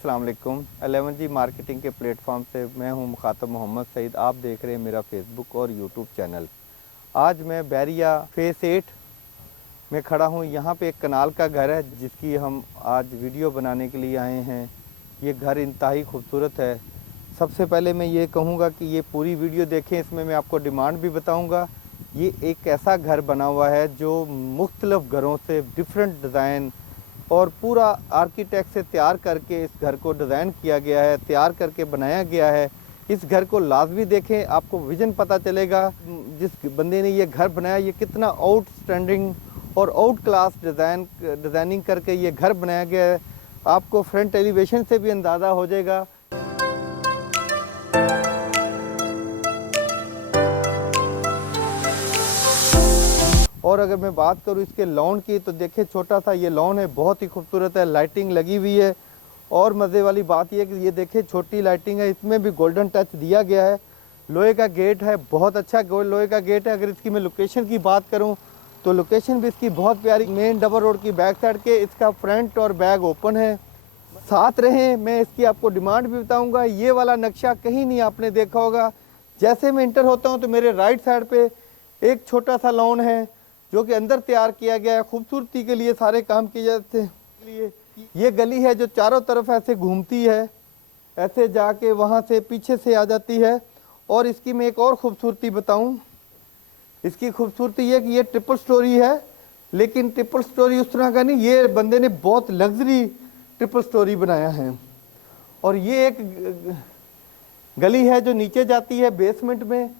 अस्सलाम वालेकुम। 11G marketing के प्लेटफॉर्म से मैं हूं मुखातब मोहम्मद सईद। आप देख रहे हैं मेरा फेसबुक और यूट्यूब चैनल। आज मैं बैरिया फेस 8 में खड़ा हूं। यहां पे एक कनाल का घर है जिसकी हम आज वीडियो बनाने के लिए आए हैं। ये घर इंतहाई खूबसूरत है। सबसे पहले मैं ये कहूँगा कि ये पूरी वीडियो देखें, इसमें मैं आपको डिमांड भी बताऊँगा। ये एक ऐसा घर बना हुआ है जो मुख्तलिफ़ घरों से डिफरेंट डिज़ाइन और पूरा आर्किटेक्ट से तैयार करके इस घर को डिज़ाइन किया गया है, तैयार करके बनाया गया है। इस घर को लाजमी देखें, आपको विज़न पता चलेगा। जिस बंदे ने ये घर बनाया ये कितना आउटस्टैंडिंग और आउट क्लास डिज़ाइनिंग करके ये घर बनाया गया है। आपको फ्रंट एलिवेशन से भी अंदाज़ा हो जाएगा। और अगर मैं बात करूं इसके लॉन की, तो देखिए छोटा सा ये लॉन है, बहुत ही खूबसूरत है, लाइटिंग लगी हुई है। और मज़े वाली बात यह है कि ये देखिए छोटी लाइटिंग है, इसमें भी गोल्डन टच दिया गया है। लोहे का गेट है, बहुत अच्छा लोहे का गेट है। अगर इसकी मैं लोकेशन की बात करूं तो लोकेशन भी इसकी बहुत प्यारी, मेन डबल रोड की बैक साइड के इसका फ्रंट और बैक ओपन है। साथ रहें, मैं इसकी आपको डिमांड भी बताऊँगा। ये वाला नक्शा कहीं नहीं आपने देखा होगा। जैसे मैं इंटर होता हूँ तो मेरे राइट साइड पर एक छोटा सा लॉन है जो कि अंदर तैयार किया गया है। खूबसूरती के लिए सारे काम किए जाते हैं। ये गली है जो चारों तरफ ऐसे घूमती है, ऐसे जाके वहाँ से पीछे से आ जाती है। और इसकी मैं एक और खूबसूरती बताऊं, इसकी खूबसूरती ये कि ये ट्रिपल स्टोरी है, लेकिन ट्रिपल स्टोरी उस तरह का नहीं, ये बंदे ने बहुत लग्जरी ट्रिपल स्टोरी बनाया है। और ये एक गली है जो नीचे जाती है बेसमेंट में।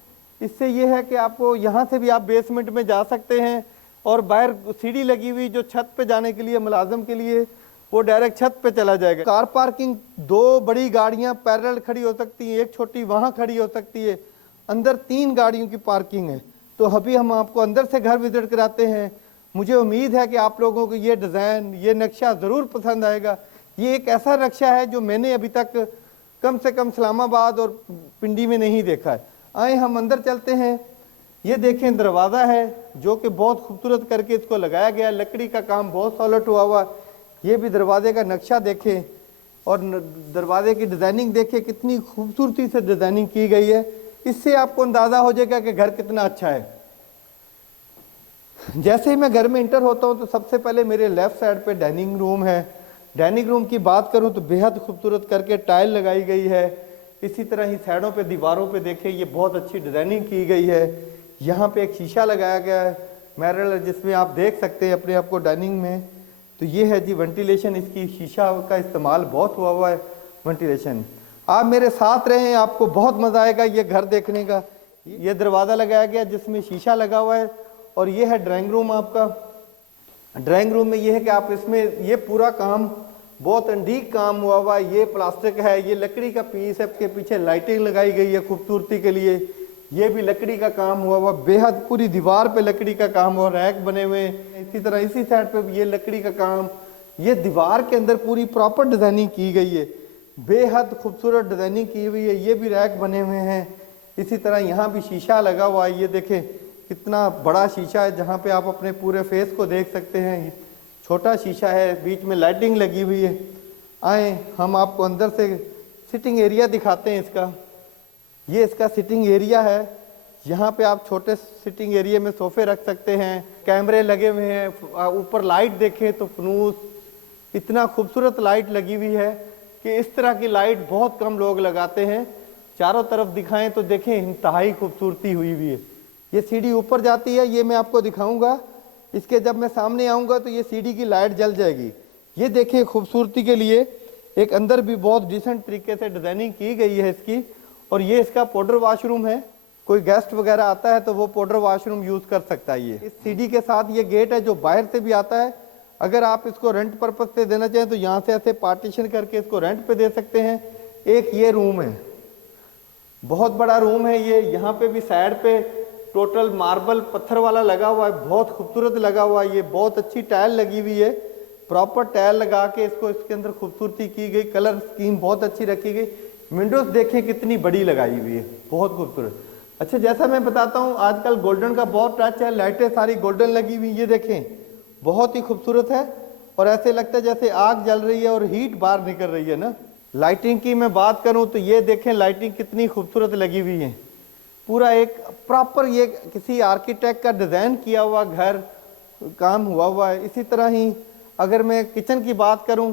इससे ये है कि आपको यहाँ से भी आप बेसमेंट में जा सकते हैं। और बाहर सीढ़ी लगी हुई जो छत पे जाने के लिए मुलाजम के लिए, वो डायरेक्ट छत पे चला जाएगा। कार पार्किंग, दो बड़ी गाड़ियाँ पैरेलल खड़ी हो सकती हैं, एक छोटी वहाँ खड़ी हो सकती है। अंदर 3 गाड़ियों की पार्किंग है। तो अभी हम आपको अंदर से घर विजिट कराते हैं। मुझे उम्मीद है कि आप लोगों को ये डिज़ाइन, ये नक्शा ज़रूर पसंद आएगा। ये एक ऐसा नक्शा है जो मैंने अभी तक कम से कम इस्लामाबाद और पिंडी में नहीं देखा है। आए हम अंदर चलते हैं। ये देखें दरवाज़ा है जो कि बहुत खूबसूरत करके इसको लगाया गया। लकड़ी का काम बहुत सॉलिड हुआ हुआ। ये भी दरवाजे का नक्शा देखें और दरवाजे की डिज़ाइनिंग देखें, कितनी खूबसूरती से डिज़ाइनिंग की गई है। इससे आपको अंदाज़ा हो जाएगा कि घर कितना अच्छा है। जैसे ही मैं घर में इंटर होता हूँ तो सबसे पहले मेरे लेफ़्ट साइड पे डाइनिंग रूम है। डाइनिंग रूम की बात करूँ तो बेहद खूबसूरत करके टाइल लगाई गई है। इसी तरह ही साइडों पे, दीवारों पे देखें, ये बहुत अच्छी डिज़ाइनिंग की गई है। यहाँ पे एक शीशा लगाया गया है मिरर, जिसमें आप देख सकते हैं अपने आप को डाइनिंग में। तो ये है जी वेंटिलेशन, इसकी शीशा का इस्तेमाल बहुत हुआ है वेंटिलेशन। आप मेरे साथ रहें, आपको बहुत मज़ा आएगा ये घर देखने का। ये दरवाज़ा लगाया गया जिसमें शीशा लगा हुआ है। और ये है ड्राइंग रूम आपका। ड्राइंग रूम में ये है कि आप इसमें, ये पूरा काम बहुत अंडीक काम हुआ हुआ है। ये प्लास्टिक है, ये लकड़ी का पीस है, इसके पीछे लाइटिंग लगाई गई है खूबसूरती के लिए। ये भी लकड़ी का काम हुआ हुआ, बेहद पूरी दीवार पे लकड़ी का काम हुआ, रैक बने हुए। इसी तरह इसी साइड पे भी ये लकड़ी का काम, ये दीवार के अंदर पूरी प्रॉपर डिजाइनिंग की गई है, बेहद खूबसूरत डिजाइनिंग की हुई है। ये भी रैक बने हुए हैं। इसी तरह यहाँ भी शीशा लगा हुआ है। ये देखें कितना बड़ा शीशा है जहाँ पे आप अपने पूरे फेस को देख सकते हैं। छोटा शीशा है, बीच में लाइटिंग लगी हुई है। आए हम आपको अंदर से सिटिंग एरिया दिखाते हैं इसका। ये इसका सिटिंग एरिया है। यहाँ पे आप छोटे सिटिंग एरिया में सोफे रख सकते हैं। कैमरे लगे हुए हैं। ऊपर लाइट देखें तो फनूस, इतना खूबसूरत लाइट लगी हुई है कि इस तरह की लाइट बहुत कम लोग लगाते हैं। चारों तरफ दिखाएं तो देखें इंतहाई खूबसूरती हुई हुई है। ये सीढ़ी ऊपर जाती है, ये मैं आपको दिखाऊंगा। इसके जब मैं सामने आऊंगा तो ये सीढ़ी की लाइट जल जाएगी। ये देखिए खूबसूरती के लिए एक अंदर भी बहुत डिसेंट तरीके से डिजाइनिंग की गई है इसकी। और ये इसका पाउडर वॉशरूम है। कोई गेस्ट वगैरह आता है तो वो पाउडर वॉशरूम यूज कर सकता है। ये इस सीढ़ी के साथ ये गेट है जो बाहर से भी आता है। अगर आप इसको रेंट पर्पज से देना चाहें तो यहाँ से ऐसे पार्टीशन करके इसको रेंट पे दे सकते हैं। एक ये रूम है, बहुत बड़ा रूम है ये। यहाँ पे भी साइड पे टोटल मार्बल पत्थर वाला लगा हुआ है, बहुत खूबसूरत लगा हुआ है। ये बहुत अच्छी टाइल लगी हुई है, प्रॉपर टाइल लगा के इसको, इसके अंदर खूबसूरती की गई। कलर स्कीम बहुत अच्छी रखी गई। विंडोज देखें कितनी बड़ी लगाई हुई है, बहुत खूबसूरत। अच्छा, जैसा मैं बताता हूँ आजकल गोल्डन का बहुत टच है, लाइटें सारी गोल्डन लगी हुई, ये देखें बहुत ही खूबसूरत है। और ऐसे लगता है जैसे आग जल रही है और हीट बाहर निकल रही है ना। लाइटिंग की मैं बात करूं तो ये देखें लाइटिंग कितनी खूबसूरत लगी हुई है। पूरा एक प्रॉपर ये किसी आर्किटेक्ट का डिज़ाइन किया हुआ घर काम हुआ है। इसी तरह ही अगर मैं किचन की बात करूं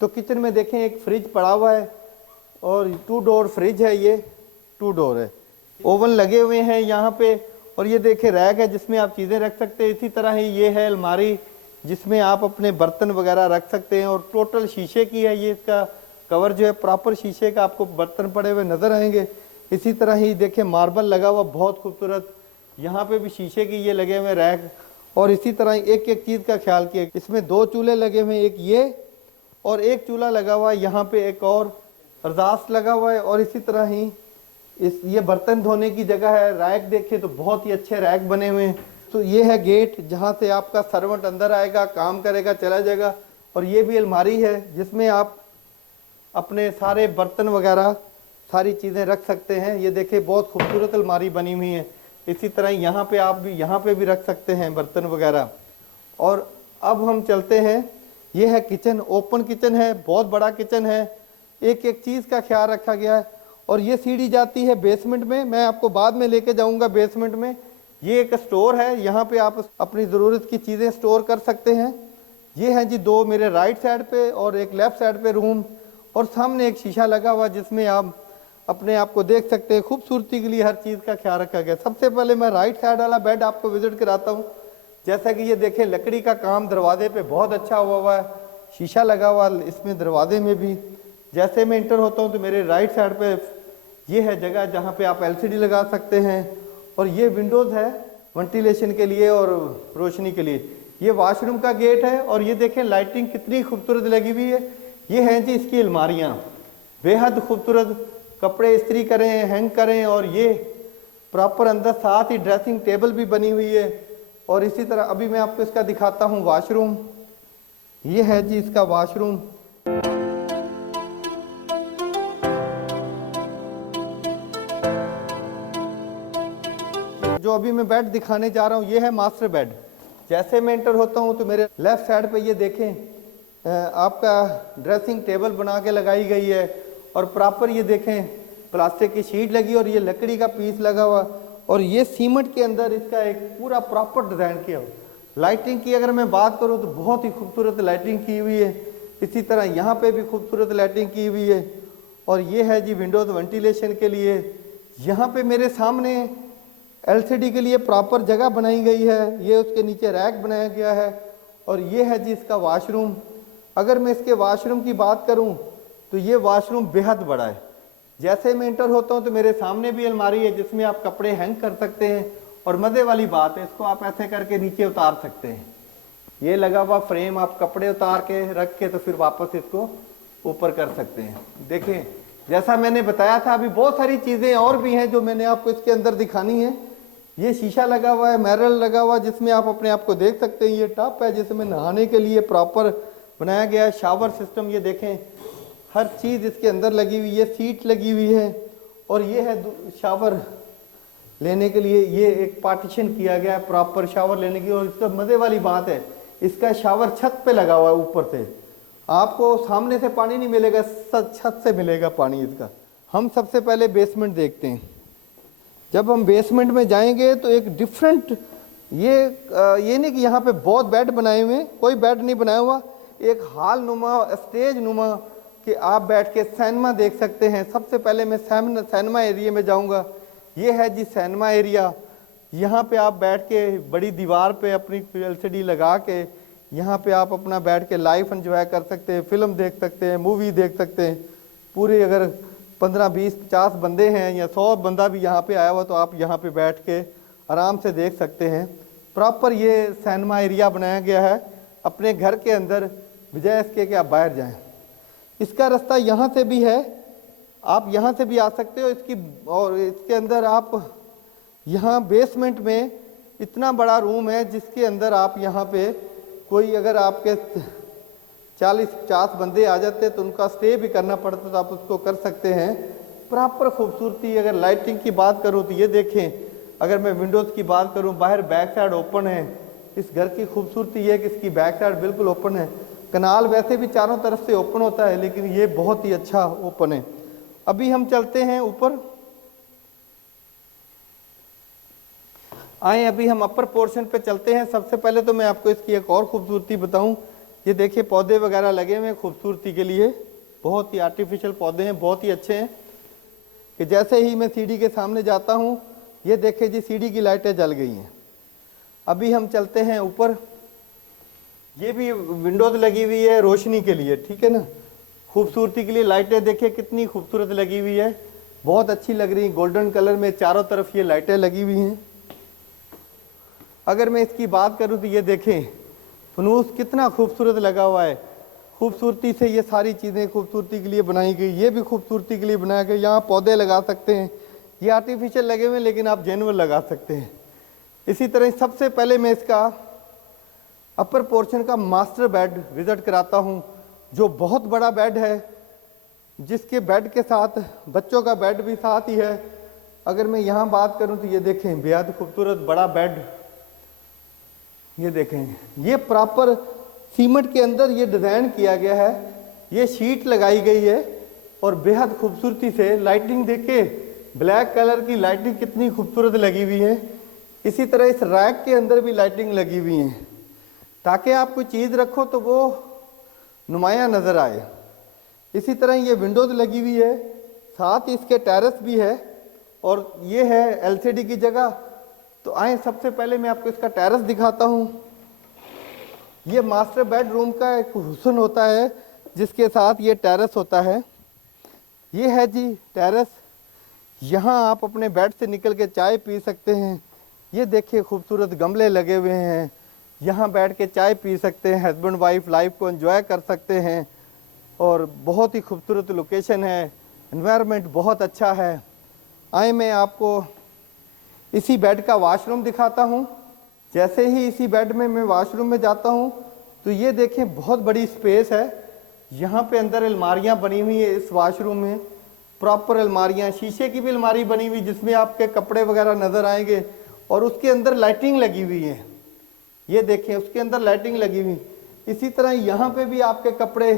तो किचन में देखें एक फ्रिज पड़ा हुआ है और 2 डोर फ्रिज है, ये 2 डोर है। ओवन लगे हुए हैं यहाँ पे और ये देखें रैक है जिसमें आप चीज़ें रख सकते हैं। इसी तरह ही ये है अलमारी जिसमें आप अपने बर्तन वगैरह रख सकते हैं और टोटल शीशे की है। ये इसका कवर जो है प्रॉपर शीशे का, आपको बर्तन पड़े हुए नज़र आएंगे। इसी तरह ही देखें मार्बल लगा हुआ बहुत खूबसूरत, यहाँ पे भी शीशे की ये लगे हुए रैक। और इसी तरह एक एक चीज़ का ख्याल किया, इसमें 2 चूल्हे लगे हुए हैं, एक ये और एक चूल्हा लगा हुआ है, यहाँ पे एक और अरदास लगा हुआ है। और इसी तरह ही ये बर्तन धोने की जगह है। रैक देखें तो बहुत ही अच्छे रैक बने हुए हैं। तो ये है गेट जहाँ से आपका सर्वेंट अंदर आएगा, काम करेगा, चला जाएगा। और ये भी अलमारी है जिसमें आप अपने सारे बर्तन वगैरह सारी चीज़ें रख सकते हैं। ये देखिए बहुत खूबसूरत अलमारी बनी हुई है। इसी तरह यहाँ पे आप भी यहाँ पे भी रख सकते हैं बर्तन वगैरह। और अब हम चलते हैं, ये है किचन, ओपन किचन है, बहुत बड़ा किचन है, एक एक चीज़ का ख्याल रखा गया है। और ये सीढ़ी जाती है बेसमेंट में, मैं आपको बाद में लेके जाऊंगा बेसमेंट में। ये एक स्टोर है, यहाँ पे आप अपनी ज़रूरत की चीज़ें स्टोर कर सकते हैं। ये हैं जी 2 मेरे राइट साइड पे और एक लेफ्ट साइड पे रूम, और सामने एक शीशा लगा हुआ जिसमें आप अपने आप को देख सकते हैं। खूबसूरती के लिए हर चीज़ का ख्याल रखा गया। सबसे पहले मैं राइट साइड वाला बेड आपको विजिट कराता हूँ। जैसा कि ये देखें लकड़ी का काम दरवाजे पे बहुत अच्छा हुआ है, शीशा लगा हुआ इसमें दरवाजे में भी। जैसे मैं इंटर होता हूँ तो मेरे राइट साइड पे ये है जगह जहाँ पे आप एलसीडी लगा सकते हैं। और ये विंडोज़ है वेंटिलेशन के लिए और रोशनी के लिए। ये वॉशरूम का गेट है और ये देखें लाइटिंग कितनी खूबसूरत लगी हुई है। ये हैं जी इसकी अलमारियाँ, बेहद खूबसूरत, कपड़े इस्त्री करें, हैंग करें। और ये प्रॉपर अंदर साथ ही ड्रेसिंग टेबल भी बनी हुई है। और इसी तरह अभी मैं आपको इसका दिखाता हूँ वॉशरूम। ये है जी इसका वॉशरूम। जो अभी मैं बेड दिखाने जा रहा हूँ ये है मास्टर बेड। जैसे मैं एंटर होता हूँ तो मेरे लेफ्ट साइड पे ये देखें आपका ड्रेसिंग टेबल बना के लगाई गई है और प्रॉपर ये देखें प्लास्टिक की शीट लगी और ये लकड़ी का पीस लगा हुआ और ये सीमेंट के अंदर इसका एक पूरा प्रॉपर डिज़ाइन किया हुआ। लाइटिंग की अगर मैं बात करूँ तो बहुत ही खूबसूरत लाइटिंग की हुई है। इसी तरह यहाँ पे भी खूबसूरत लाइटिंग की हुई है। और ये है जी विंडोज़ वेंटिलेशन के लिए। यहाँ पे मेरे सामने एलसीडी के लिए प्रॉपर जगह बनाई गई है। ये उसके नीचे रैक बनाया गया है। और ये है जी इसका वॉशरूम। अगर मैं इसके वॉशरूम की बात करूं तो ये वॉशरूम बेहद बड़ा है। जैसे मैं इंटर होता हूं तो मेरे सामने भी अलमारी है जिसमें आप कपड़े हैंग कर सकते हैं। और मज़े वाली बात है इसको आप ऐसे करके नीचे उतार सकते हैं। ये लगा हुआ फ्रेम, आप कपड़े उतार के रख के तो फिर वापस इसको ऊपर कर सकते हैं। देखें जैसा मैंने बताया था, अभी बहुत सारी चीज़ें और भी हैं जो मैंने आपको इसके अंदर दिखानी है। ये शीशा लगा हुआ है, मिरर लगा हुआ है जिसमें आप अपने आप को देख सकते हैं। ये टब है जिसमें नहाने के लिए प्रॉपर बनाया गया है। शावर सिस्टम ये देखें हर चीज़ इसके अंदर लगी हुई है, सीट लगी हुई है। और ये है शावर लेने के लिए ये एक पार्टीशन किया गया है प्रॉपर शावर लेने की। और इसका मज़े वाली बात है इसका शावर छत पे लगा हुआ है ऊपर से, आपको सामने से पानी नहीं मिलेगा, छत से मिलेगा पानी इसका। हम सबसे पहले बेसमेंट देखते हैं। जब हम बेसमेंट में जाएंगे तो एक डिफरेंट ये नहीं कि यहाँ पे बहुत बेड बनाए हुए हैं, कोई बेड नहीं बनाया हुआ। एक हॉल नुमा, स्टेज नुमा कि आप बैठ के सिनेमा देख सकते हैं। सबसे पहले मैं सिनेमा एरिया में जाऊँगा। ये है जी सिनेमा एरिया। यहाँ पे आप बैठ के बड़ी दीवार पे अपनी एलसीडी लगा के यहाँ पे आप अपना बैठ के लाइफ एंजॉय कर सकते हैं, फिल्म देख सकते हैं, मूवी देख सकते हैं। पूरे अगर 15, 20, 50 बंदे हैं या 100 बंदा भी यहाँ पे आया हुआ तो आप यहाँ पे बैठ के आराम से देख सकते हैं। प्रॉपर ये सिनेमा एरिया बनाया गया है अपने घर के अंदर, बजाय इसके कि आप बाहर जाएं। इसका रास्ता यहाँ से भी है, आप यहाँ से भी आ सकते हो और इसके अंदर आप यहाँ बेसमेंट में इतना बड़ा रूम है जिसके अंदर आप यहाँ पे कोई अगर आपके 40-50 बंदे आ जाते तो उनका स्टे भी करना पड़ता तो आप उसको कर सकते हैं। प्रॉपर खूबसूरती अगर लाइटिंग की बात करूँ तो ये देखें, अगर मैं विंडोज़ की बात करूँ बाहर बैक साइड ओपन है, इस घर की खूबसूरती ये है कि इसकी बैक साइड बिल्कुल ओपन है। कनाल वैसे भी चारों तरफ से ओपन होता है, लेकिन ये बहुत ही अच्छा ओपन है। अभी हम चलते हैं ऊपर, आए अभी हम अपर पोर्शन पे चलते हैं। सबसे पहले तो मैं आपको इसकी एक और खूबसूरती बताऊं, ये देखिए पौधे वगैरह लगे हुए हैं खूबसूरती के लिए, बहुत ही आर्टिफिशियल पौधे हैं, बहुत ही अच्छे हैं कि जैसे ही मैं सीढ़ी के सामने जाता हूं, ये देखिए जी सीढ़ी की लाइटें जल गई हैं। अभी हम चलते हैं ऊपर, ये भी विंडोज लगी हुई है रोशनी के लिए, ठीक है ना, खूबसूरती के लिए। लाइटें देखिए कितनी खूबसूरत लगी हुई है, बहुत अच्छी लग रही, गोल्डन कलर में चारों तरफ ये लाइटें लगी हुई हैं। अगर मैं इसकी बात करूं तो ये देखें फनूस कितना खूबसूरत लगा हुआ है, खूबसूरती से ये सारी चीज़ें खूबसूरती के लिए बनाई गई, ये भी खूबसूरती के लिए बनाया गया। यहाँ पौधे लगा सकते हैं, ये आर्टिफिशियल लगे हुए हैं लेकिन आप जेन्युइन लगा सकते हैं। इसी तरह सबसे पहले मैं इसका अपर पोर्शन का मास्टर बेड विजिट कराता हूँ, जो बहुत बड़ा बेड है, जिसके बेड के साथ बच्चों का बेड भी साथ ही है। अगर मैं यहाँ बात करूँ तो ये देखें बेहद खूबसूरत बड़ा बेड, ये देखें ये प्रॉपर सीमेंट के अंदर ये डिज़ाइन किया गया है, ये शीट लगाई गई है और बेहद खूबसूरती से लाइटिंग देखे, ब्लैक कलर की लाइटिंग कितनी खूबसूरत लगी हुई है। इसी तरह इस रैक के अंदर भी लाइटिंग लगी हुई है ताकि आप कोई चीज़ रखो तो वो नुमाया नज़र आए। इसी तरह ये विंडोज़ लगी हुई है, साथ ही इसके टेरेस भी है और ये है एलसीडी की जगह। तो आए सबसे पहले मैं आपको इसका टेरेस दिखाता हूँ। ये मास्टर बेडरूम का एक हुस्न होता है जिसके साथ ये टेरेस होता है। ये है जी टेरेस, यहाँ आप अपने बेड से निकल के चाय पी सकते हैं। ये देखिए खूबसूरत गमले लगे हुए हैं, यहाँ बैठ के चाय पी सकते हैं, हस्बैंड वाइफ लाइफ को एंजॉय कर सकते हैं और बहुत ही खूबसूरत लोकेशन है, एनवायरनमेंट बहुत अच्छा है। आए मैं आपको इसी बेड का वॉशरूम दिखाता हूँ। जैसे ही इसी बेड में मैं वॉशरूम में जाता हूँ तो ये देखें बहुत बड़ी स्पेस है, यहाँ पे अंदर अलमारियाँ बनी हुई है। इस वॉशरूम में प्रॉपर अलमारियाँ, शीशे की भी अलमारी बनी हुई जिसमें आपके कपड़े वगैरह नज़र आएंगे और उसके अंदर लाइटिंग लगी हुई है, ये देखें उसके अंदर लाइटिंग लगी हुई। इसी तरह यहाँ पे भी आपके कपड़े,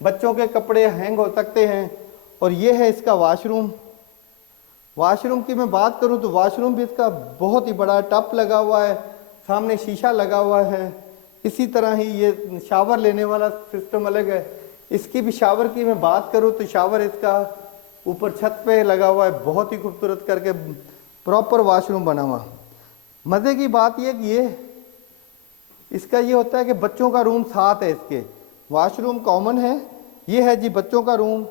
बच्चों के कपड़े हैंग हो सकते हैं। और ये है इसका वॉशरूम। वॉशरूम की मैं बात करूं तो वॉशरूम भी इसका बहुत ही बड़ा टप लगा हुआ है, सामने शीशा लगा हुआ है। इसी तरह ही ये शावर लेने वाला सिस्टम अलग है। इसकी भी शावर की मैं बात करूं तो शावर इसका ऊपर छत पे लगा हुआ है, बहुत ही खूबसूरत करके प्रॉपर वॉशरूम बना हुआ। मज़े की बात ये कि ये इसका ये होता है कि बच्चों का रूम साथ है, इसके वॉशरूम कॉमन है। ये है जी बच्चों का रूम।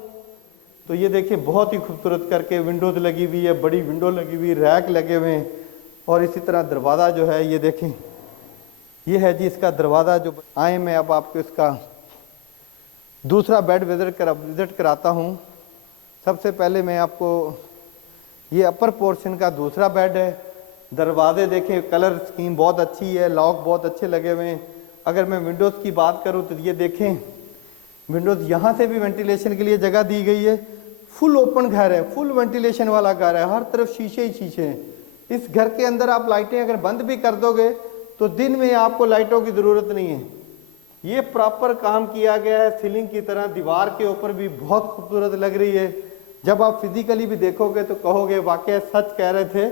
तो ये देखिए बहुत ही खूबसूरत करके विंडोज लगी हुई है, बड़ी विंडो लगी हुई, रैक लगे हुए हैं और इसी तरह दरवाज़ा जो है ये देखें, ये है जी इसका दरवाज़ा। जो आए मैं अब आपको इसका दूसरा बेड विजिट कराता हूँ। सबसे पहले मैं आपको ये अपर पोर्शन का दूसरा बेड है। दरवाजे देखें, कलर स्कीम बहुत अच्छी है, लॉक बहुत अच्छे लगे हुए हैं। अगर मैं विंडोज़ की बात करूँ तो ये देखें विंडोज़, यहाँ से भी वेंटिलेशन के लिए जगह दी गई है। फुल ओपन घर है, फुल वेंटिलेशन वाला घर है, हर तरफ शीशे ही शीशे हैं। इस घर के अंदर आप लाइटें अगर बंद भी कर दोगे तो दिन में आपको लाइटों की ज़रूरत नहीं है। ये प्रॉपर काम किया गया है सीलिंग की तरह, दीवार के ऊपर भी बहुत खूबसूरत लग रही है। जब आप फिजिकली भी देखोगे तो कहोगे वाकई सच कह रहे थे,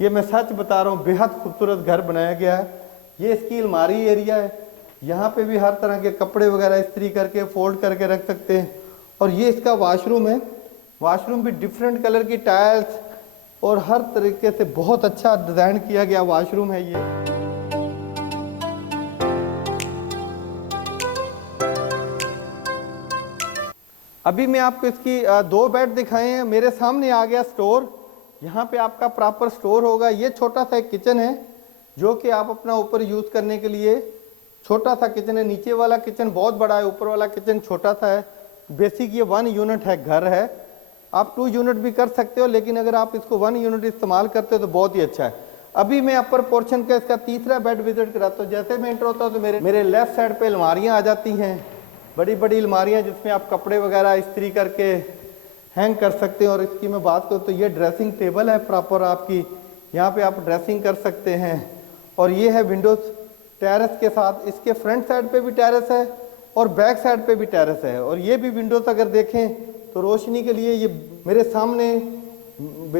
ये मैं सच बता रहा हूँ, बेहद खूबसूरत घर बनाया गया है। ये इसकी अलमारी एरिया है, यहाँ पे भी हर तरह के कपड़े वगैरह इस्त्री करके फोल्ड करके रख सकते हैं। और ये इसका वॉशरूम है, वॉशरूम भी डिफरेंट कलर की टाइल्स और हर तरीके से बहुत अच्छा डिज़ाइन किया गया वॉशरूम है ये। अभी मैं आपको इसकी दो बेड दिखाए हैं। मेरे सामने आ गया स्टोर, यहाँ पे आपका प्रॉपर स्टोर होगा। ये छोटा सा एक किचन है जो कि आप अपना ऊपर यूज़ करने के लिए छोटा सा किचन है। नीचे वाला किचन बहुत बड़ा है, ऊपर वाला किचन छोटा सा है। बेसिक ये 1 यूनिट है, घर है। आप 2 यूनिट भी कर सकते हो, लेकिन अगर आप इसको 1 यूनिट इस्तेमाल करते हो तो बहुत ही अच्छा है। अभी मैं अपर पोर्शन का इसका तीसरा बेड विजिट कराता हूँ। जैसे मैं एंटर होता हूँ तो मेरे लेफ्ट साइड पे अलमारियाँ आ जाती हैं, बड़ी बड़ी अलमारियाँ जिसमें आप कपड़े वगैरह इस्त्री करके हैंग कर सकते हैं। और इसकी मैं बात करूँ तो ये ड्रेसिंग टेबल है प्रॉपर आपकी, यहाँ पे आप ड्रेसिंग कर सकते हैं। और ये है विंडोज़, टेरेस के साथ इसके फ्रंट साइड पे भी टेरेस है और बैक साइड पे भी टेरेस है। और ये भी विंडोज अगर देखें तो रोशनी के लिए ये मेरे सामने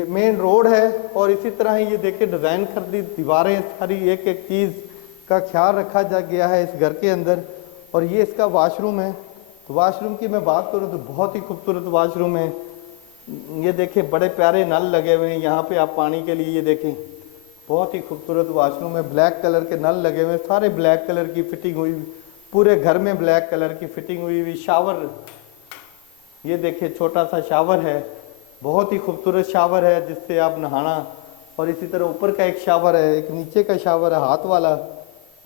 मेन रोड है और इसी तरह ही ये देखें डिज़ाइन कर दी दीवारें, सारी एक एक चीज़ का ख्याल रखा जा गया है इस घर के अंदर। और ये इसका वाशरूम है। तो वाशरूम की मैं बात करूँ तो बहुत ही खूबसूरत वाशरूम है। ये देखें बड़े प्यारे नल लगे हुए हैं यहाँ पे आप पानी के लिए, ये देखें बहुत ही खूबसूरत वाशरूम है। ब्लैक कलर के नल लगे हुए हैं, सारे ब्लैक कलर की फिटिंग हुई, पूरे घर में ब्लैक कलर की फिटिंग हुई हुई। शावर, ये देखें छोटा सा शावर है, बहुत ही खूबसूरत शावर है जिससे आप नहाना। और इसी तरह ऊपर का एक शावर है, एक नीचे का शावर है हाथ वाला,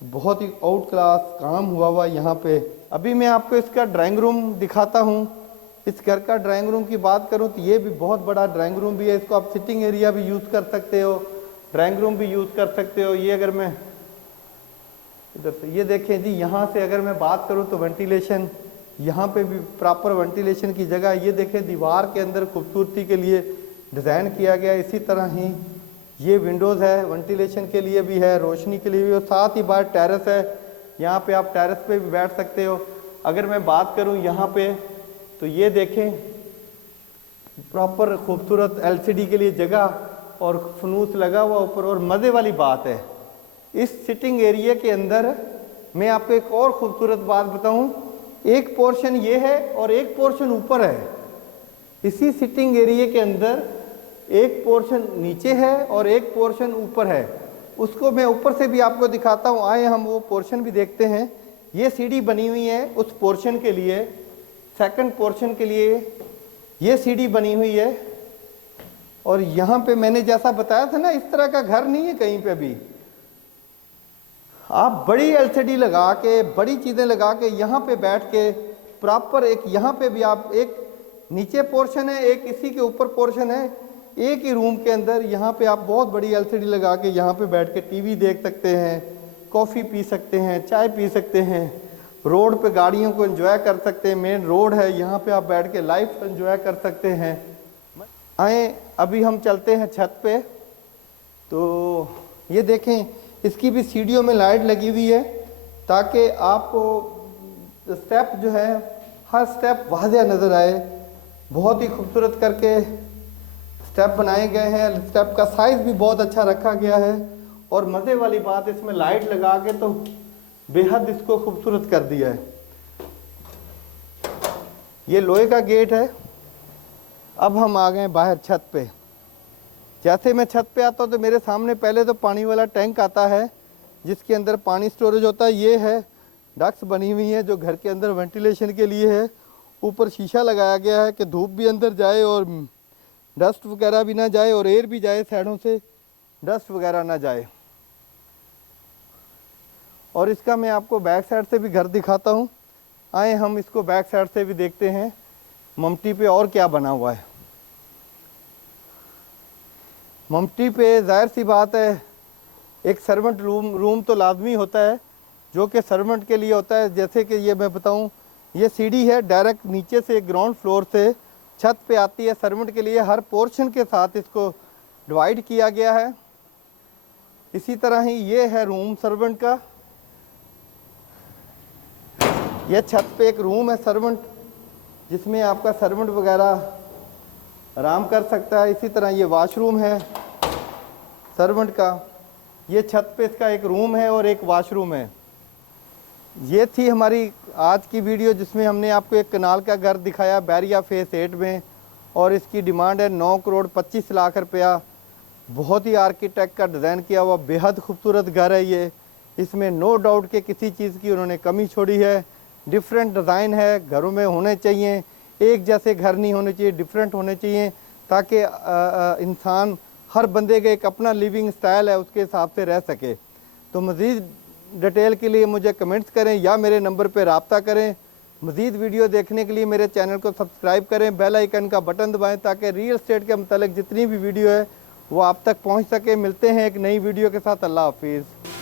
बहुत ही आउट क्लास काम हुआ हुआ यहाँ पे। अभी मैं आपको इसका ड्राइंग रूम दिखाता हूँ। इस घर का ड्राइंग रूम की बात करूँ तो ये भी बहुत बड़ा ड्राइंग रूम भी है। इसको आप सिटिंग एरिया भी यूज़ कर सकते हो, ड्राइंग रूम भी यूज़ कर सकते हो। ये अगर मैं इधर से ये देखें जी, यहाँ से अगर मैं बात करूँ तो वेंटिलेशन, यहाँ पे भी प्रॉपर वेंटिलेशन की जगह। ये देखें दीवार के अंदर खूबसूरती के लिए डिज़ाइन किया गया। इसी तरह ही ये विंडोज़ है, वेंटिलेशन के लिए भी है, रोशनी के लिए भी। और साथ ही बाहर टेरेस है, यहाँ पे आप टेरेस पे भी बैठ सकते हो। अगर मैं बात करूँ यहाँ पे तो ये देखें प्रॉपर खूबसूरत एलसीडी के लिए जगह और फनूस लगा हुआ ऊपर। और मज़े वाली बात है इस सिटिंग एरिया के अंदर, मैं आपको एक और ख़ूबसूरत बात बताऊं, एक पोर्शन ये है और एक पोर्शन ऊपर है। इसी सिटिंग एरिया के अंदर एक पोर्शन नीचे है और एक पोर्शन ऊपर है। उसको मैं ऊपर से भी आपको दिखाता हूँ, आए हम वो पोर्शन भी देखते हैं। ये सीढ़ी बनी हुई है उस पोर्शन के लिए, सेकंड पोर्शन के लिए ये सीढ़ी बनी हुई है। और यहाँ पे मैंने जैसा बताया था ना, इस तरह का घर नहीं है कहीं पे भी। आप बड़ी एलसीडी लगा के, बड़ी चीज़ें लगा के यहाँ पे बैठ के प्रॉपर, एक यहाँ पे भी आप, एक नीचे पोर्शन है, एक इसी के ऊपर पोर्शन है, एक ही रूम के अंदर यहाँ पे आप बहुत बड़ी एलसीडी लगा के यहाँ पे बैठ के टीवी देख सकते हैं, कॉफ़ी पी सकते हैं, चाय पी सकते हैं, रोड पे गाड़ियों को एंजॉय कर सकते हैं। मेन रोड है, यहाँ पे आप बैठ के लाइफ एंजॉय कर सकते हैं। आए अभी हम चलते हैं छत पे। तो ये देखें इसकी भी सीढ़ियों में लाइट लगी हुई है ताकि आपको स्टेप जो है हर स्टेप वाज़ेह नज़र आए। बहुत ही खूबसूरत करके स्टेप बनाए गए हैं, स्टेप का साइज़ भी बहुत अच्छा रखा गया है। और मज़े वाली बात, इसमें लाइट लगा के तो बेहद इसको खूबसूरत कर दिया है। ये लोहे का गेट है। अब हम आ गए बाहर छत पे। जैसे मैं छत पे आता हूँ तो मेरे सामने पहले तो पानी वाला टैंक आता है जिसके अंदर पानी स्टोरेज होता है। ये है डक्स बनी हुई है जो घर के अंदर वेंटिलेशन के लिए है। ऊपर शीशा लगाया गया है कि धूप भी अंदर जाए और डस्ट वगैरह भी ना जाए और एयर भी जाए, साइडों से डस्ट वगैरह ना जाए। और इसका मैं आपको बैक साइड से भी घर दिखाता हूँ। आए हम इसको बैक साइड से भी देखते हैं ममटी पे और क्या बना हुआ है। ममटी पे जाहिर सी बात है एक सर्वेंट रूम तो लाजमी होता है जो कि सर्वेंट के लिए होता है। जैसे कि ये मैं बताऊं, ये सीढ़ी है डायरेक्ट नीचे से ग्राउंड फ्लोर से छत पे आती है सर्वेंट के लिए। हर पोर्शन के साथ इसको डिवाइड किया गया है। इसी तरह ही ये है रूम सर्वेंट का। यह छत पे एक रूम है सर्वेंट जिसमें आपका सर्वेंट वगैरह आराम कर सकता है। इसी तरह ये वॉशरूम है सर्वेंट का। ये छत पे इसका एक रूम है और एक वॉशरूम है। ये थी हमारी आज की वीडियो जिसमें हमने आपको एक कनाल का घर दिखाया बैरिया फेस 8 में। और इसकी डिमांड है 9 करोड़ 25 लाख रुपया। बहुत ही आर्किटेक्ट का डिज़ाइन किया हुआ बेहद खूबसूरत घर है ये। इसमें नो डाउट के किसी चीज़ की उन्होंने कमी छोड़ी है। डिफरेंट डिज़ाइन है, घरों में होने चाहिए, एक जैसे घर नहीं होने चाहिए, डिफरेंट होने चाहिए ताकि इंसान, हर बंदे का एक अपना लिविंग स्टाइल है, उसके हिसाब से रह सके। तो मज़ीद डिटेल के लिए मुझे कमेंट्स करें या मेरे नंबर पर रब्ता करें। मज़ीद वीडियो देखने के लिए मेरे चैनल को सब्सक्राइब करें, बेल आइकन का बटन दबाएं ताकि रियल एस्टेट के मतलब जितनी भी वीडियो है वो आप तक पहुंच सके। मिलते हैं एक नई वीडियो के साथ। अल्लाह हाफिज़।